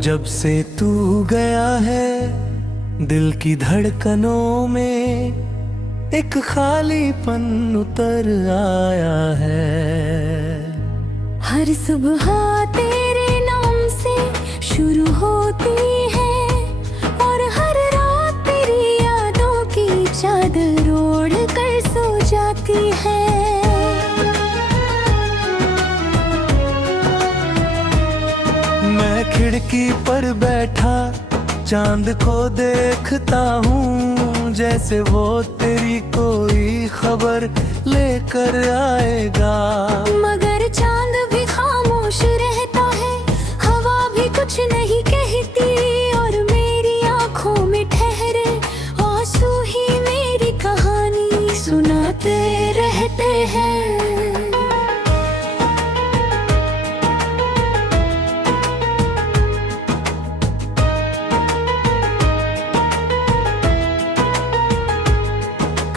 जब से तू गया है दिल की धड़कनों में एक खालीपन उतर आया है। हर सुबह तेरे नाम से शुरू होती है और हर रात तेरी यादों की चादर ओढ़ कर सो जाती है। मैं खिड़की पर बैठा चांद को देखता हूँ, जैसे वो तेरी कोई खबर लेकर आएगा। मगर चांद भी खामोश रहता है, हवा भी कुछ नहीं कहती और मेरी आंखों में ठहरे आंसू ही मेरी कहानी सुनाते रहते हैं।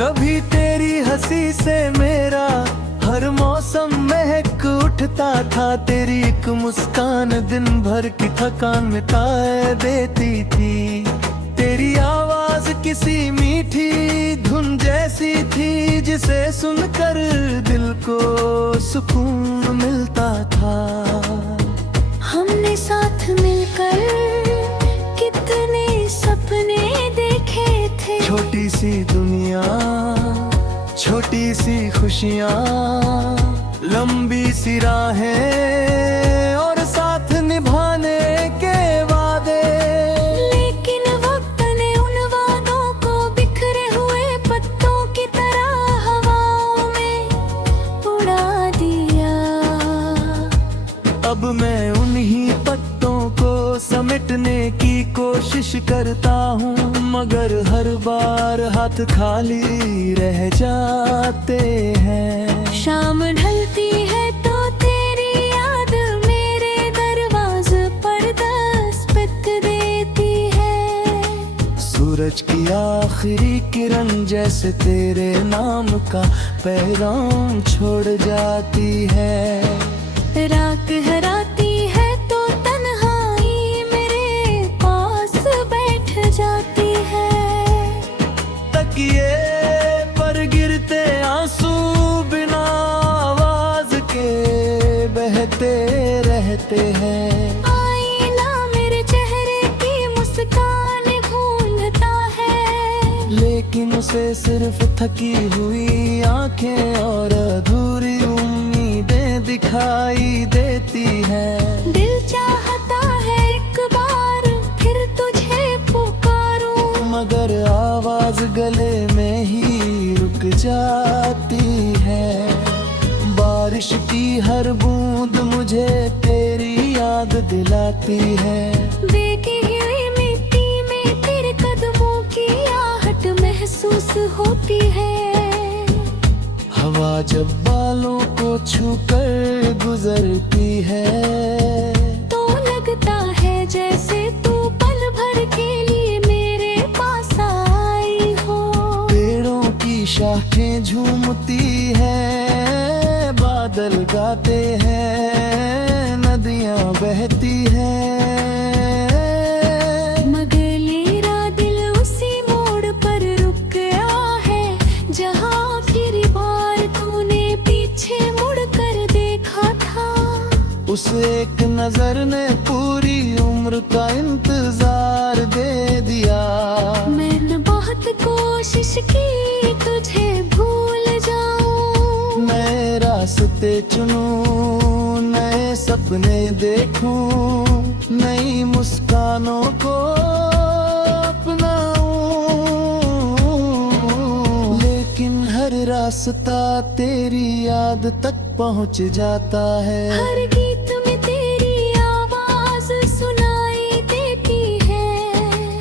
कभी तेरी हंसी से मेरा हर मौसम महक उठता था, तेरी एक मुस्कान दिन भर की थकान मिटा देती थी। तेरी आवाज किसी मीठी धुन जैसी थी, जिसे सुनकर दिल को सुकून मिलता था। हमने साथ मिलकर कितने सपने देखे थे, छोटी सी दुनिया छोटी सी खुशियाँ, लंबी सी राहें और साथ निभाने के वादे। लेकिन वक्त ने उन वादों को बिखरे हुए पत्तों की तरह हवाओं में उड़ा दिया। अब मैं उन्हीं पत्तों को समेटने की कोशिश करता हूँ, मगर हर बार हाथ खाली रह जाते हैं। शाम ढलती है तो तेरी याद मेरे दरवाजे पर दस्तक देती है। सूरज की आखिरी किरण जैसे तेरे नाम का पैगाम छोड़ जाती है। रात हराती है तो तन्हाई मेरे पास बैठ जाती है। तकिए पर गिरते आंसू बिना आवाज के बहते रहते हैं। आईना मेरे चेहरे की मुस्कान ढूंढता है, लेकिन उसे सिर्फ थकी हुई आंखें और अधूरी उम्मीदें दिखाई देती हैं। दिल चाहता है एक बार फिर तुझे पुकारूं, मगर आवाज गले में ही रुक जाती है। बारिश की हर बूंद मुझे तेरी याद दिलाती है। बेटी हुई मिट्टी में तेरे कदमों की आहट महसूस होती है। हवा जब बालों को छूकर गुजरती है, तो लगता है जैसे तू पल भर के लिए मेरे पास आई हो। पेड़ों की शाखें झूमती हैं, बादल गाते हैं, नदियाँ बहती हैं। मगर मेरा दिल उसी मोड़ पर रुक गया है, जहाँ आखिरी बार तूने पीछे मुड़ कर देखा था। उस एक नजर ने पूरी उम्र का इंतजार दे दिया। मैंने बहुत कोशिश की तुझे भूल जाऊं, नए रास्ते चुनूं, नए सपने देखूं, नई मुस्कानों को अपनाऊं, लेकिन हर रास्ता तेरी याद तक पहुंच जाता है। हर गीत में तेरी आवाज सुनाई देती है,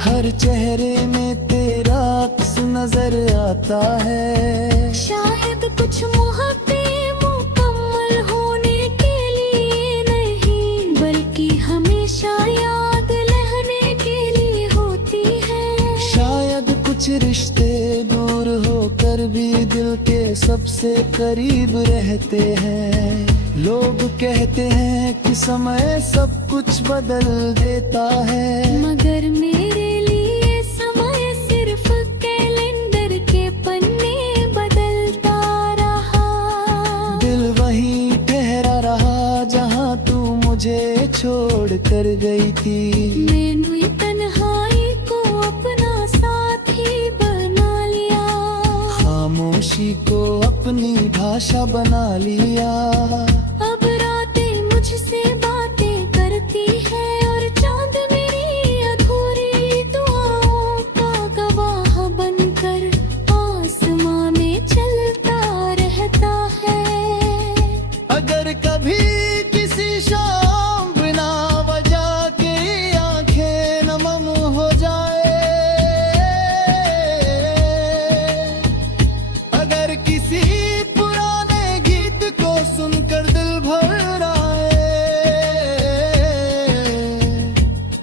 हर चेहरे में तेरा अक्स नजर आता है। शायद कुछ मोहब्बतें मुकम्मल होने के लिए नहीं, बल्कि हमेशा याद रहने के लिए होती है। शायद कुछ रिश्ते दूर होकर मगर भी दिल के सबसे करीब रहते हैं। लोग कहते हैं कि समय सब कुछ बदल देता है, मगर मेरे लिए समय सिर्फ कैलेंडर के पन्ने बदलता रहा। दिल वहीं ठहरा रहा जहाँ तू मुझे छोड़ कर गई थी। मैंने तन्हाई को अपना साथी बना लिया, खामोशी को अपनी भाषा बना लिया। अब रातें मुझसे बातें करती है और चांद मेरी अधूरी दुआओं का गवाह बनकर आसमां में चलता रहता है। अगर कभी किसी शाम बिना वजह के आंखें नम हो जाए, अगर किसी पुराने गीत को सुनकर दिल भर आए,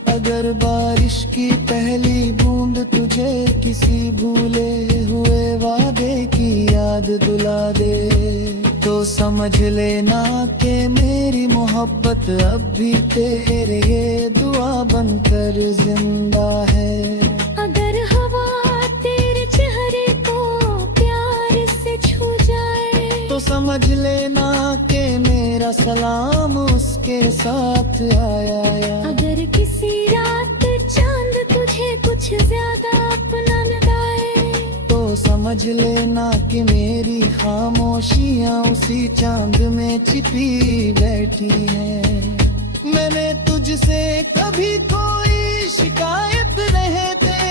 अगर बारिश की पहली बूंद तुझे किसी भूले हुए वादे की याद दिला दे, तो समझ लेना कि मेरी मोहब्बत अब भी तेरे ये दुआ बनकर जिंदा है। अगर हवा तेरे चेहरे को प्यार से छू जाए, तो समझ लेना कि मेरा सलाम उसके साथ आया। अगर किसी रात चांद तुझे कुछ ज्यादा अपना लगाए, तो समझ लेना कि मेरी खामोशियाँ उसी चांद में छिपी बैठी हैं। मैंने तुझसे कभी कोई शिकायत नहीं थे,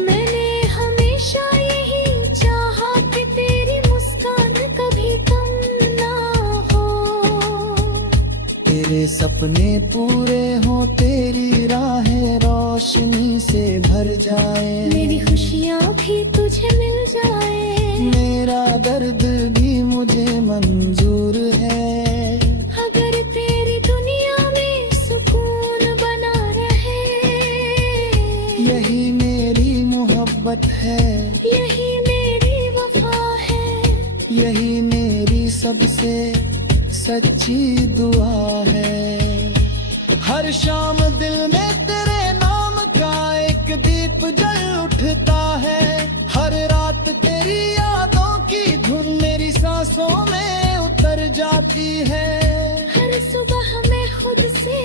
मैंने हमेशा यही चाहा कि तेरी मुस्कान कभी कम ना हो। तेरे सपने पूरे हों, तेरी राहें रोशनी से भर जाए, मेरी खुशियाँ भी तुझे मिल जाए, मेरा दर्द भी मुझे मंजूर है। अगर तेरी दुनिया में सुकून बना रहे, यही मेरी मोहब्बत है, यही मेरी वफा है, यही मेरी सबसे सच्ची दुआ है। हर शाम दिल में तेरे नाम का एक दीप जल उठता है, हर रात तेरी यादों की धुन मेरी सांसों में उतर जाती है। हर सुबह मैं खुद से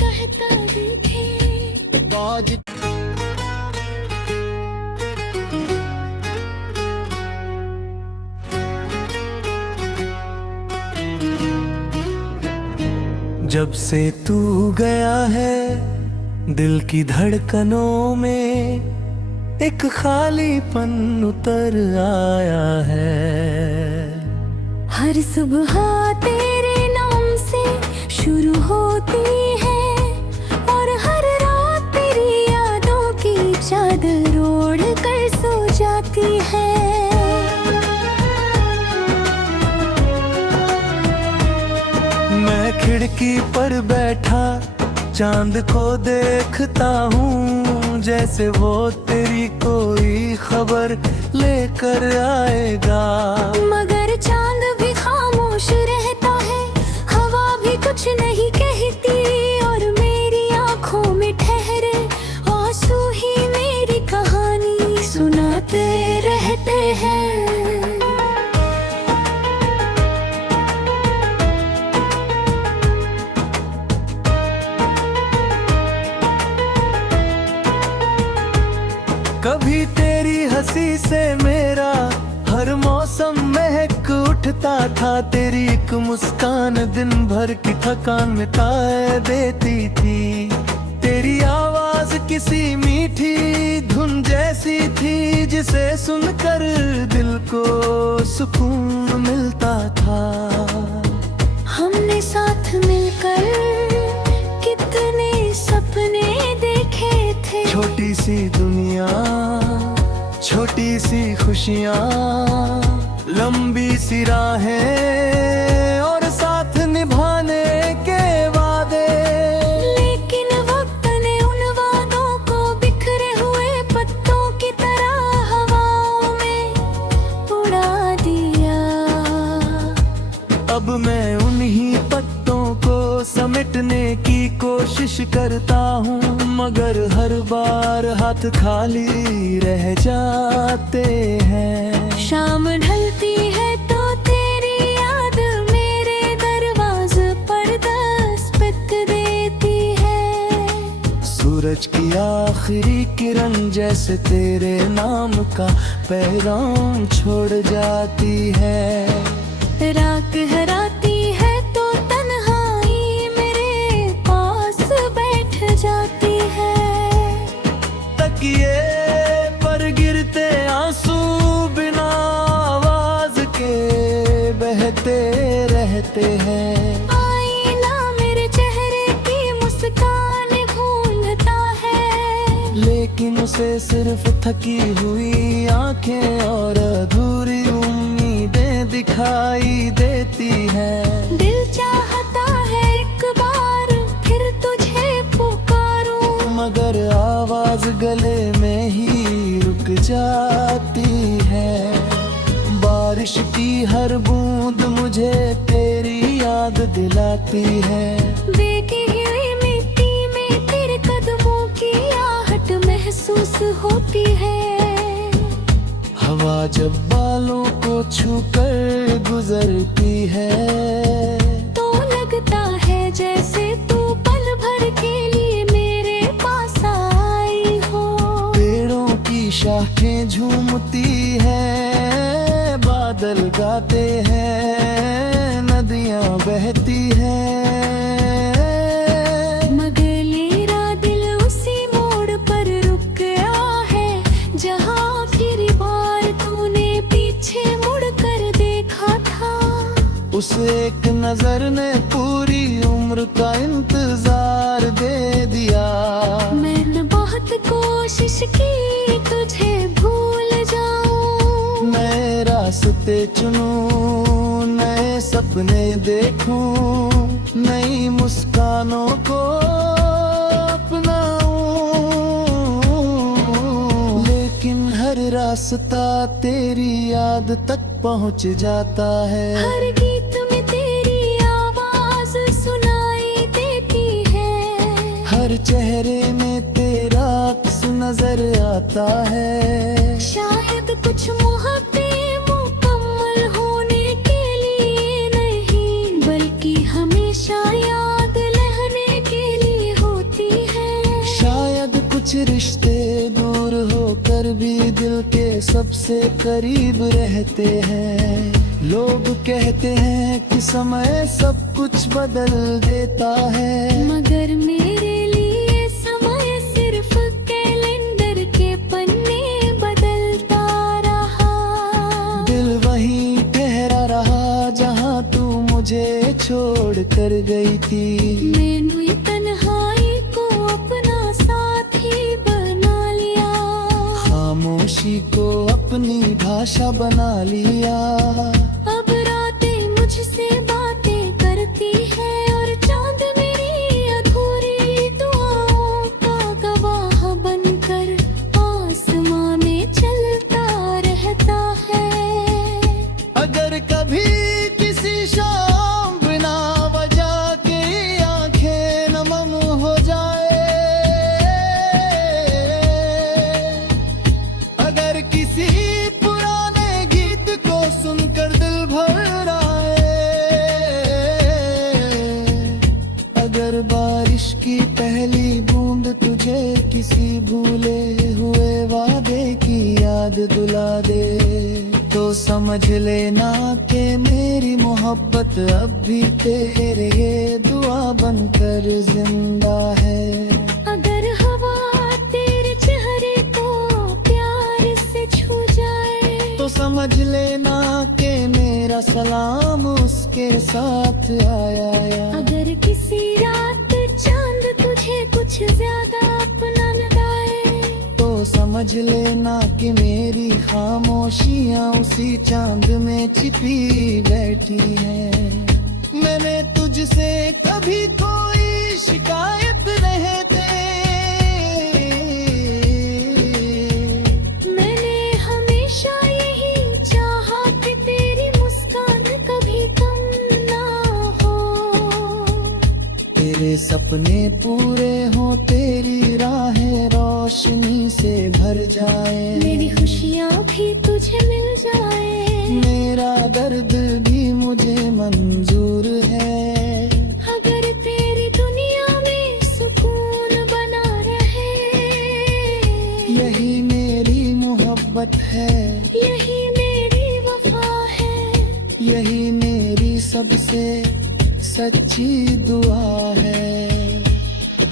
कहता देखे, बाज जब से तू गया है दिल की धड़कनों में एक खालीपन उतर आया है। हर सुबह तेरे नाम से शुरू होती है और हर रात तेरी यादों की चादर ओढ़ कर सो जाती है। मैं खिड़की पर बैठा चांद को देखता हूँ, जैसे वो तेरी कोई खबर लेकर आएगा। मगर चांद भी खामोश रहता है, हवा भी कुछ नहीं कहती और मेरी आंखों में ठहरे आंसू ही मेरी कहानी सुनाते रहते हैं। कभी तेरी हंसी से मेरा हर मौसम महक उठता था, तेरी एक मुस्कान दिन भर की थकान मिटा देती थी। तेरी आवाज किसी मीठी धुन जैसी थी, जिसे सुनकर दिल को सुकून मिलता था। हमने साथ मिलकर कितने सपने देखे थे, छोटी सी दुनिया, छोटी सी खुशियाँ, लंबी सी राहें और साथ निभाने के वादे। लेकिन वक्त ने उन वादों को बिखरे हुए पत्तों मगर हर बार हाथ खाली रह जाते हैं। शाम ढलती है तो तेरी याद मेरे दरवाजे पर दस्तक देती है। सूरज की आखिरी किरण जैसे तेरे नाम का पैगाम छोड़ जाती है। रात हराती है तो तन्हाई मेरे पास बैठ जाती है। तकिए पर गिरते आंसू बिना आवाज के बहते रहते हैं। आईना मेरे चेहरे की मुस्कान ढूंढता है, लेकिन उसे सिर्फ थकी हुई आंखें और अधूरी उम्मीदें दिखाई देती हैं। दिल चाहता है एक बार फिर तुझे पुकारूं, मगर आवाज गले में ही रुक जाती है। बारिश की हर बूंद मुझे तेरी याद दिलाती है। बेटी हुई मिट्टी में तेरे कदमों की आहट महसूस होती है। हवा जब बालों को छूकर गुजरती है तो लगता है जैसे तू पल भर के लिए मेरे पास आई हो। पेड़ों की शाखें झूमती हैं, बादल गाते हैं, नदियां बहती हैं, मगर मेरा दिल उसी मोड़ पर रुक गया है जहाँ आखिरी बार तूने पीछे मुड़ कर देखा था। उस एक नजर ने पूरी उम्र का इंतजार दे दिया। मैंने बहुत कोशिश की तुझे भूल जाऊं, नए रास्ते चुनूं, नए सपने देखूं, नई मुस्कानों को अपनाऊं, लेकिन हर रास्ता तेरी याद तक पहुंच जाता है। हर गीत में तेरी आवाज सुनाई देती है, हर चेहरे में तेरा अक्स नजर आता है। शायद कुछ मोहब्बतें मुकम्मल होने के लिए नहीं, बल्कि हमेशा याद रहने के लिए होती है। शायद कुछ रिश्ते दूर होकर भी दिल के सबसे करीब रहते हैं। लोग कहते हैं कि समय सब कुछ बदल देता है, मगर मेरे लिए समय सिर्फ कैलेंडर के पन्ने बदलता रहा। दिल वहीं ठहरा रहा जहां तू मुझे छोड़ कर गई थी। मैंने तन्हाई को अपना साथी बना लिया, खामोशी को अपनी भाषा बना लिया। अब रातें मुझसे बातें करती है और चांद मेरी अधूरी दुआओं का गवाह बनकर आसमां में चलता रहता है। अगर कभी किसी शाम बिना वजह के आंखें नम हो जाए, अगर किसी पुराने गीत को सुनकर दिल भर आए, अगर बारिश की पहली बूंद तुझे किसी भूले हुए वादे की याद दिला दे, तो समझ लेना कि मेरी मोहब्बत अब भी तेरे ये दुआ बनकर जिंदा है। अगर हवा तेरे चेहरे को प्यार से छू जाए, तो समझ लेना कि मेरा सलाम उसके साथ आया। अगर किसी रात चांद तुझे कुछ ज्यादा अपना लगाए, तो समझ लेना कि मेरी खामोशियाँ उसी चांद में छिपी बैठी है। मैंने तुझसे कभी कोई शिकायत नहीं थे, मैंने हमेशा यही चाहा कि तेरी मुस्कान कभी कम ना हो। तेरे सपने पूरे हों, तेरी राहें रोशनी से भर जाए, मेरी खुशियाँ भी तुझे मिल जाए, मेरा दर्द भी मुझे मंजूर है। अगर तेरी दुनिया में सुकून बना रहे, यही मेरी मोहब्बत है, यही मेरी वफा है, यही मेरी सबसे सच्ची दुआ है।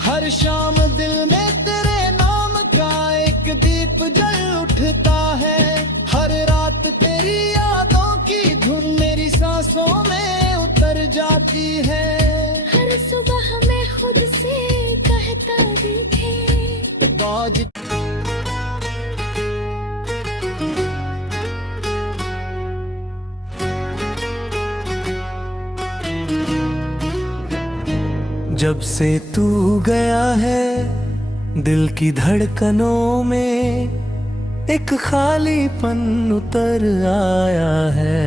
हर शाम दिल में तेरे नाम का एक दीप जल उठता है, हर रात तेरी यादों की धुन मेरी सांसों में उतर जाती है। हर सुबह मैं खुद से कहता देखे, बाज जब से तू गया है दिल की धड़कनों में एक खालीपन उतर आया है।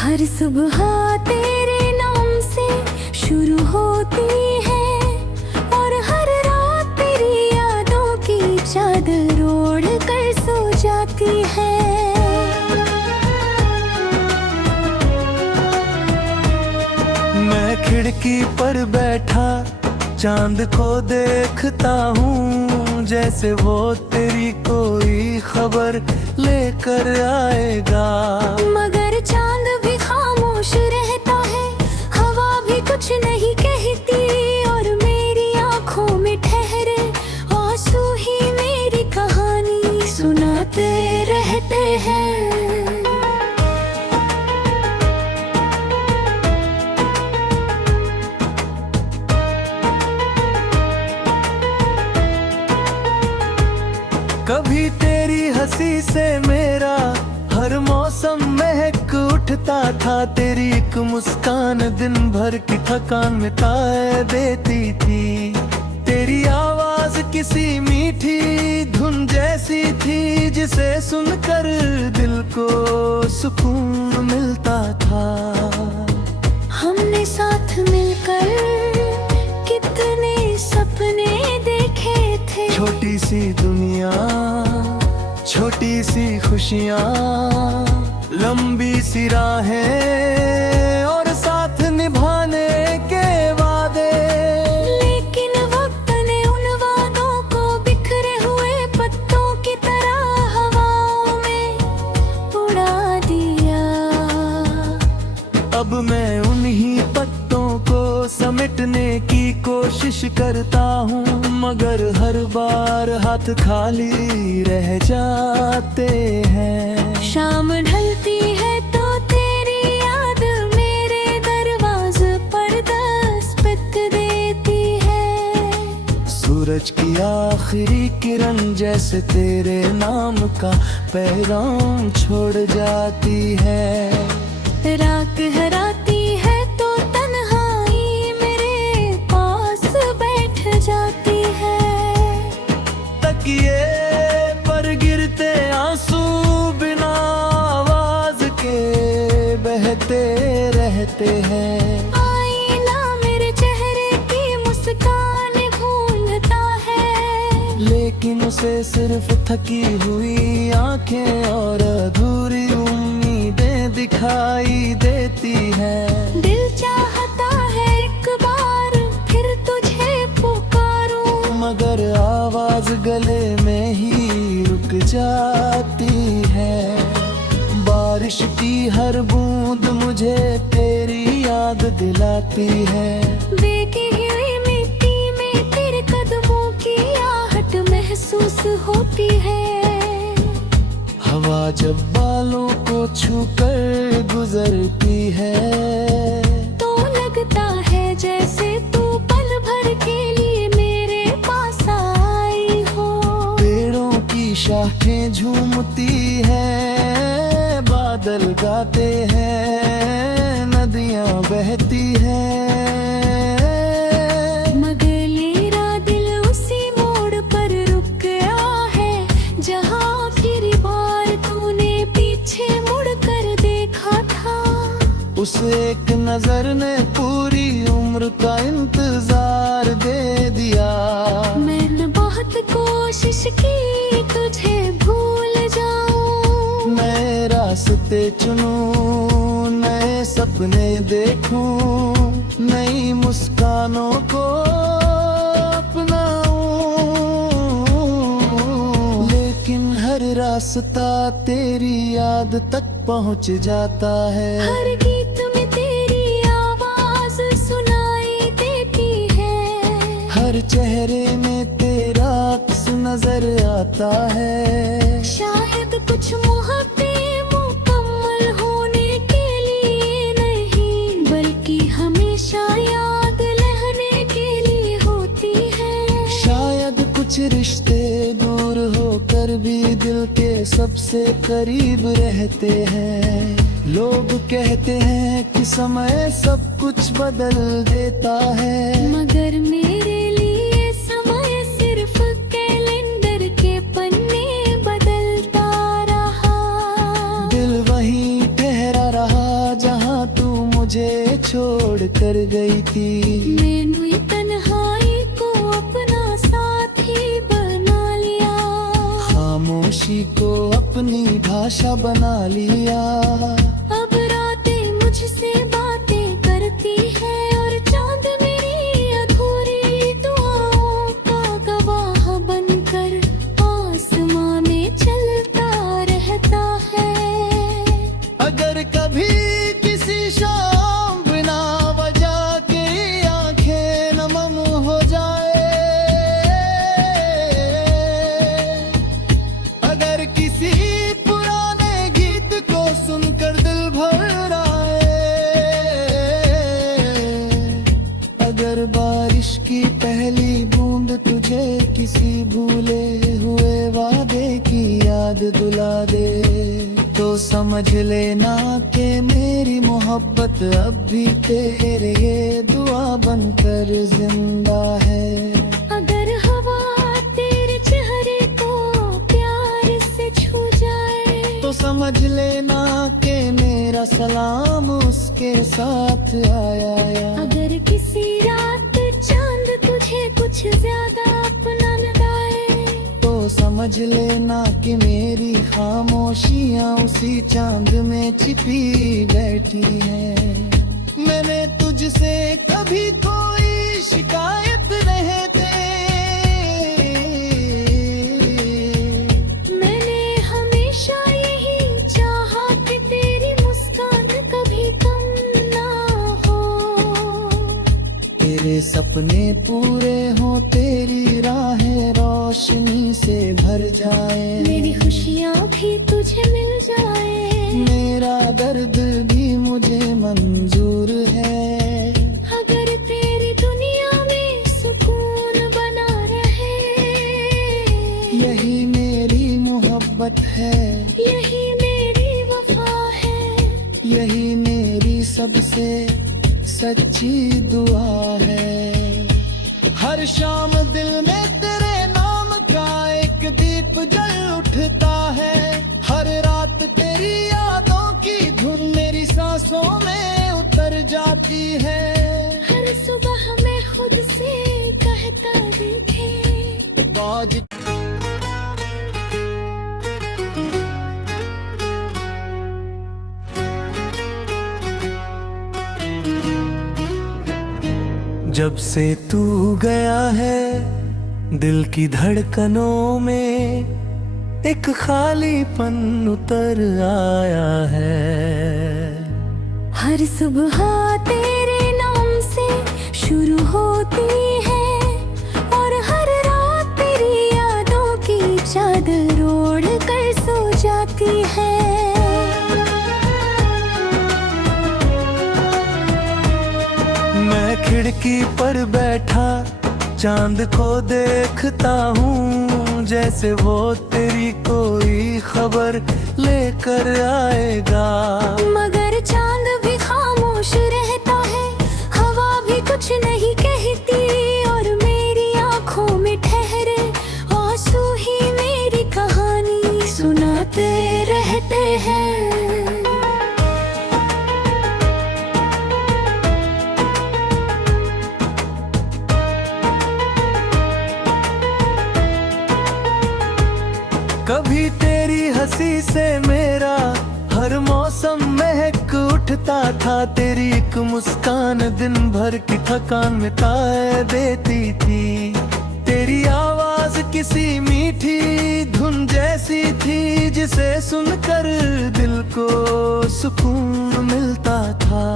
हर सुबह तेरे नाम से शुरू होती है, और हर रात तेरी यादों की चादर ओढ़ कर सो जाती है। मैं खिड़की पर बैठा चांद को देखता हूँ, जैसे वो तेरी कोई खबर लेकर आएगा। मगर चांद भी खामोश रहता है, हवा भी कुछ नहीं कहती, और मेरी आंखों में ठहरे आंसू ही मेरी कहानी सुनाते रहते हैं। कभी तेरी हंसी से मेरा हर मौसम महक उठता था, तेरी एक मुस्कान दिन भर की थकान मिटा देती थी। तेरी आवाज किसी मीठी धुन जैसी थी, जिसे सुनकर दिल को सुकून मिलता था। हमने साथ मिलकर कितने सपने देखे थे, छोटी सी दुनिया, छोटी सी खुशियाँ, लंबी सी राहें और साथ निभाने के वादे। लेकिन वक्त ने उन वादों को बिखरे हुए पत्तों की तरह हवाओं में उड़ा दिया। अब मैं उन्हीं पत्तों को समेटने की कोशिश करता हूँ, मगर हर बार हाथ खाली रह जाते हैं। शाम ढलती है तो तेरी याद मेरे दरवाजे पर दस्तक देती है। सूरज की आखिरी किरण जैसे तेरे नाम का पैगाम छोड़ जाती है। रात हराती है तो तन्हाई मेरे पास बैठ जाती है। तकिए पर गिरते आंसू बिना आवाज के बहते रहते हैं। आईना मेरे चेहरे की मुस्कान भूलता है, लेकिन उसे सिर्फ थकी हुई आंखें और अधूरी उम्मीदें दिखाई देती हैं। दिल चाहता है एक बार फिर तुझे पुकारूं, मगर आवाज गले में ही रुक जाती है। बारिश की हर बूंद मुझे तेरी याद दिलाती है। बेटी हुई मिट्टी में तेरे कदमों की आहट महसूस होती है। हवा जब बालों को छूकर गुजरती है, तो लगता है जैसे तू पल भर के लिए मेरे पास आई हो। पेड़ों की शाखें झूमती हैं, बादल गाते हैं, नदियाँ बहती हैं। मगर मेरा दिल उसी मोड़ पर रुक गया है, जहाँ आखिरी बार तूने पीछे मुड़ कर देखा था। उस एक नजर ने पूरी उम्र का इंतजार दे दिया। मैंने बहुत रास्ते चुनूं, नए सपने देखूं, नई मुस्कानों को अपनाऊं। लेकिन हर रास्ता तेरी याद तक पहुंच जाता है। हर गीत में तेरी आवाज सुनाई देती है। हर चेहरे में तेरा अक्स नजर आता है। शायद कुछ मोहब्बतें मुकम्मल होने के लिए नहीं, बल्कि हमेशा याद रहने के लिए होती है। शायद कुछ रिश्ते दूर होकर भी दिल के सबसे करीब रहते हैं। लोग कहते हैं कि समय सब कुछ बदल देता है, मगर मेरे लिए समय सिर्फ कैलेंडर के पन्ने बदलता रहा। दिल वहीं ठहरा रहा जहां तू मुझे छोड़ कर गई थी। मैंने तन्हाई को अपना साथी बना लिया, खामोशी को अपनी भाषा बना लिया। अब रातें मुझसे बातें करती है और चांद मेरी अधूरी दुआओं का गवाह बनकर आसमां में चलता रहता है। अगर कभी किसी शाम बिना वजह के आंखें नम हो जाए, अगर किसी पुराने गीत को सुनकर दिल भर आए, अगर बारिश की पहली बूंद तुझे किसी भूले हुए वादे की याद दिला दे, तो समझ लेना कि मेरी मोहब्बत अब भी तेरे ये दुआ बनकर जिंदा है। अगर हवा तेरे चेहरे को प्यार से छू जाए, तो समझ लेना कि मेरा सलाम उसके साथ आया। अगर किसी रात चांद तुझे कुछ ज्यादा अपना लगाए, तो समझ लेना कि मेरी खामोशियाँ उसी चांद में छिपी बैठी हैं। मैंने तुझसे कभी कोई शिकायत नहीं थे, मैंने हमेशा यही चाहा कि तेरी मुस्कान कभी कम ना हो। तेरे सपने पूरे हों, तेरी राहें रोशनी से भर जाए, मेरी खुशियाँ भी तुझे मिल जाए, मेरा दर्द भी मुझे मंजूर है। अगर तेरी दुनिया में सुकून बना रहे, यही मेरी मोहब्बत है, यही मेरी वफा है, यही मेरी सबसे सच्ची दुआ है। हर शाम दिल में तेरे नाम का एक दीप जल उठता है। हर रात तेरी यादों की धुन मेरी सांसों में उतर जाती है। हर सुबह मैं खुद से कहता देखे, आज जब से तू गया है दिल की धड़कनों में एक खालीपन उतर आया है। हर सुबह तेरे नाम से शुरू होती है और हर रात तेरी यादों की चादर ओढ़ कर सो जाती है। मैं खिड़की पर बैठा चांद को देखता हूँ, जैसे वो तेरी कोई खबर लेकर आएगा। मगर चांद भी खामोश रहता है, हवा भी कुछ नहीं कहती और मेरी आंखों में ठहरे आंसू ही मेरी कहानी सुनाते रहते हैं। कभी तेरी हंसी से मेरा हर मौसम महक उठता था, तेरी एक मुस्कान दिन भर की थकान मिटा देती थी। तेरी आवाज किसी मीठी धुन जैसी थी, जिसे सुनकर दिल को सुकून मिलता था।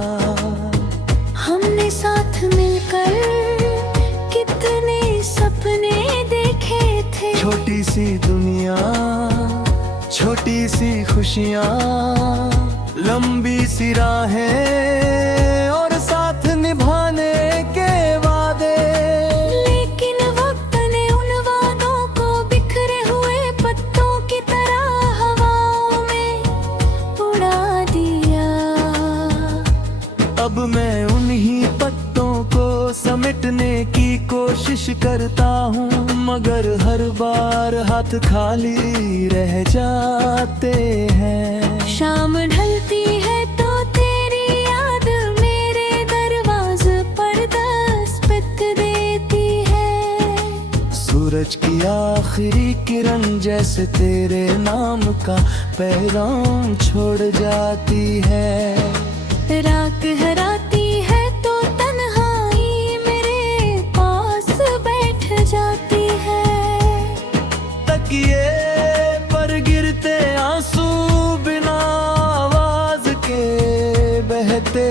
हमने साथ मिलकर कितने सपने देखे थे। छोटी सी दुनिया, छोटी सी खुशियाँ, लंबी सी राहें और साथ निभाने के वादे। लेकिन वक्त ने उन वादों को बिखरे हुए पत्तों की तरह हवाओं में उड़ा दिया। अब मैं उन्हीं पत्तों को समेटने की कोशिश करता हूँ, मगर हर बार हाथ खाली रह जाते हैं। शाम ढलती है तो तेरी याद मेरे दरवाजे पर दस्तक देती है। सूरज की आखिरी किरण जैसे तेरे नाम का पैगाम छोड़ जाती है। रात हराती है तो तन्हाई मेरे पास बैठ जाती है। तकिए पर गिरते आंसू बिना आवाज के बहते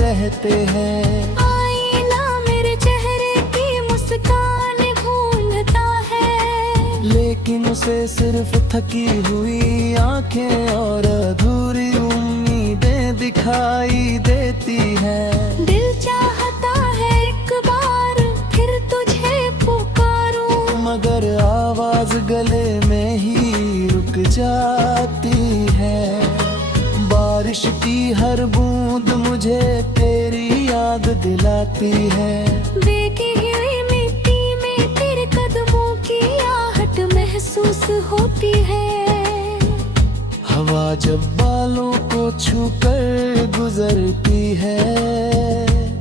रहते हैं। आईना मेरे चेहरे की मुस्कान भूलता है, लेकिन उसे सिर्फ थकी हुई आंखें और अधूरी उम्मीदें दिखाई देती हैं। दिल चाहता है एक बार फिर तुझे पुकारूं, मगर आवाज गले में ही रुक जाती है। बारिश की हर बूंद मुझे तेरी याद दिलाती है। बेटी हुई मिट्टी में तेरे कदमों की आहट महसूस होती है। हवा जब बालों को छूकर गुजरती है,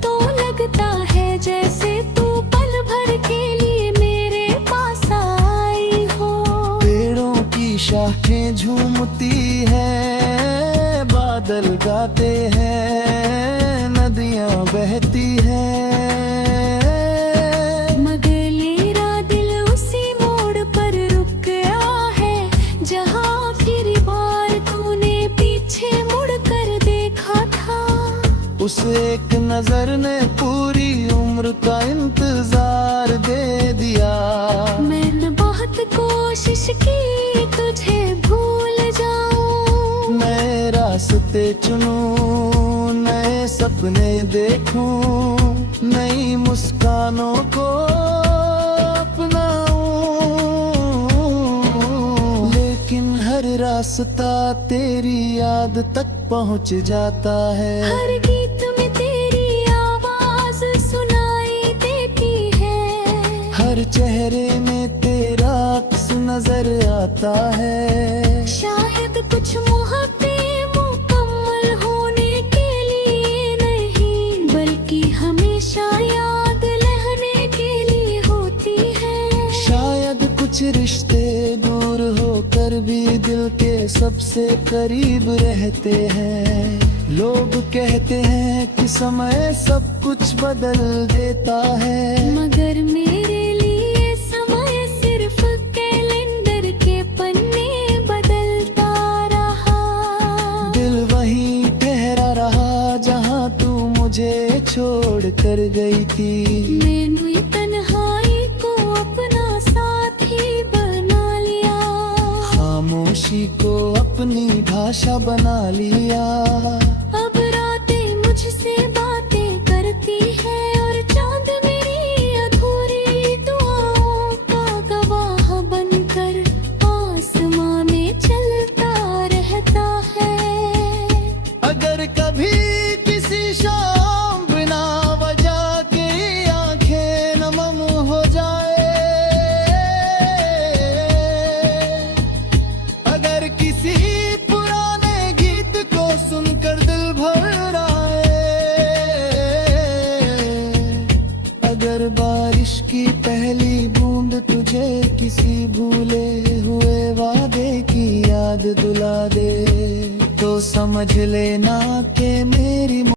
तो लगता है जैसे तू पल भर के लिए मेरे पास आई हो। पेड़ों की शाखें झूमती हैं, बादल गाते हैं, नदियाँ बहती हैं। मगर मेरा दिल उसी मोड़ पर रुक गया है, जहाँ आखिरी बार तूने पीछे मुड़ कर देखा था। उस एक नजर ने पूरी उम्र का इंतजार दे दिया। मैंने बहुत कोशिश की तुझे भूल जाऊं, नए रास्ते चुनूं, नए सपने देखूं, नई मुस्कानों को अपनाऊं। लेकिन हर रास्ता तेरी याद तक पहुंच जाता है। हर गीत में तेरी आवाज सुनाई देती है। हर चेहरे में तेरा अक्स नजर आता है। शायद कुछ मोहब्बतें मुकम्मल होने के लिए नहीं, बल्कि हमेशा याद रहने के लिए होती है। शायद कुछ रिश्ते दूर होकर भी दिल के सबसे करीब रहते हैं। लोग कहते हैं कि समय सब कुछ बदल देता है, मगर मेरे लिए समय सिर्फ कैलेंडर के पन्ने बदलता रहा। दिल वहीं ठहरा रहा जहाँ तू मुझे छोड़ कर गई थी। मैंने तन्हाई को अपना साथी बना लिया, खामोशी को अपनी भाषा बना लिया। अब रातें मुझसे बातें करती है और चांद मेरी अधूरी दुआओं का गवाह बनकर आसमां में चलता रहता है। अगर कभी किसी शाम बिना वजह के आंखें नम हो जाए, अगर किसी पुराने गीत को सुनकर दिल भर आए, अगर बारिश की पहली बूंद तुझे किसी भूले हुए वादे की याद दिला दे, तो समझ लेना कि मेरी